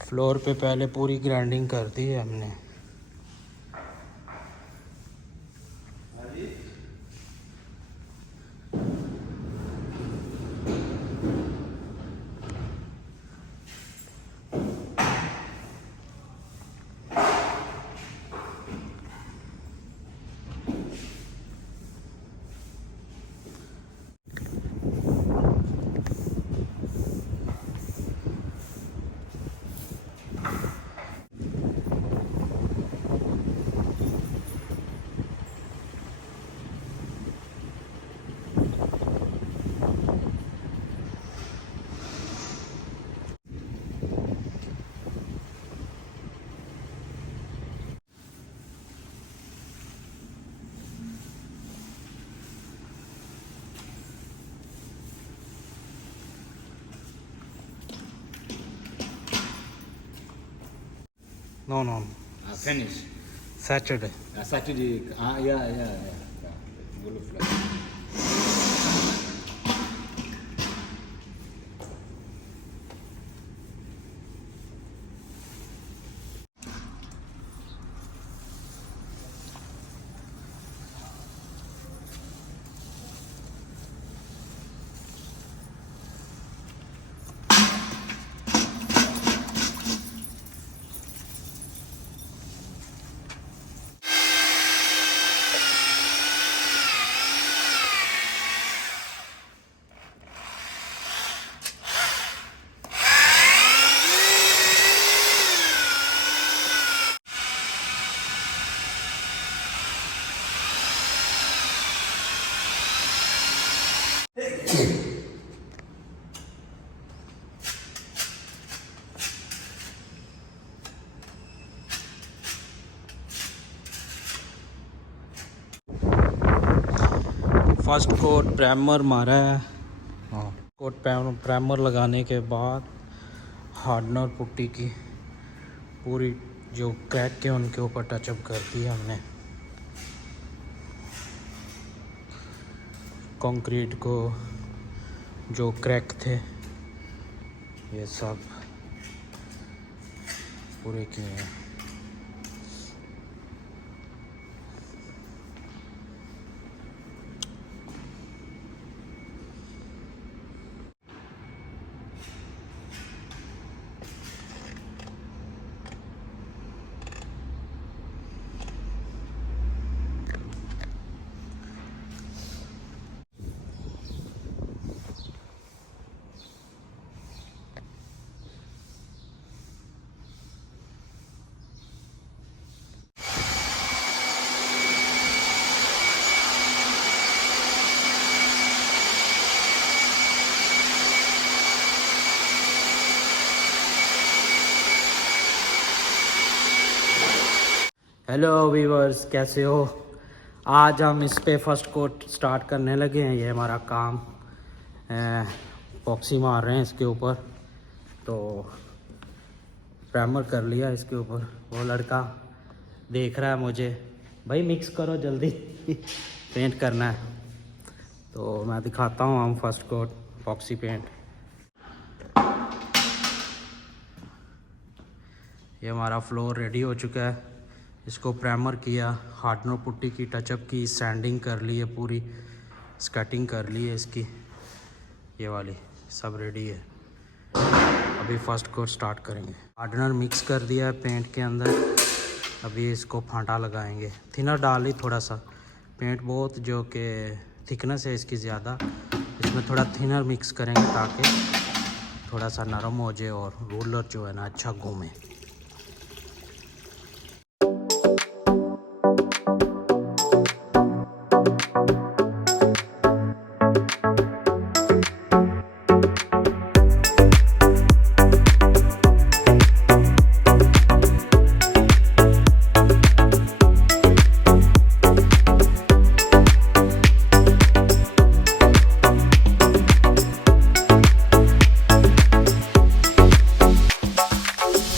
Floor पे पहले पूरी ग्राइंडिंग कर दी है हमने। No. Finish. Saturday. Saturday. Yeah. Full floor. First coat primer मारा है। कोट प्राइमर लगाने के बाद हार्डनर पुट्टी की पूरी जो क्रैक के उनके ऊपर टचअप कर दी हमने। कंक्रीट को जो क्रैक थे ये सब पूरे किए हैं। हेलो वीवर्स, कैसे हो? आज हम इस पे फर्स्ट कोट स्टार्ट करने लगे हैं। ये हमारा काम एपॉक्सी मार रहे हैं इसके ऊपर। तो प्राइमर कर लिया इसके ऊपर। वो लड़का देख रहा है मुझे, भाई मिक्स करो जल्दी पेंट करना है। तो मैं दिखाता हूँ हम फर्स्ट कोट एपॉक्सी पेंट। ये हमारा फ्लोर रेडी हो चुका है। इसको प्राइमर किया, हार्डनर पुट्टी की टचअप की, सैंडिंग कर ली है, पूरी स्कैटिंग कर ली है इसकी। ये वाली सब रेडी है। अभी फर्स्ट कोट स्टार्ट करेंगे। हार्डनर मिक्स कर दिया है पेंट के अंदर। अभी इसको फांटा लगाएंगे। थिनर डाल ली थोड़ा सा। पेंट बहुत जो कि थिकनेस है इसकी ज़्यादा, इसमें थोड़ा थिनर मिक्स करेंगे ताकि थोड़ा सा नरम हो जाए और रोलर जो है ना अच्छा घूमे।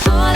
All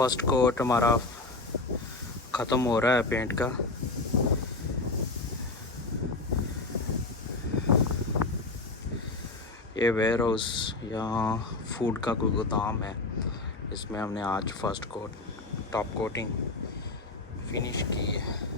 फर्स्ट कोट हमारा ख़त्म हो रहा है पेंट का। ये वेयर हाउस या फूड का कोई गोदाम है, इसमें हमने आज first coat top coating finish की है।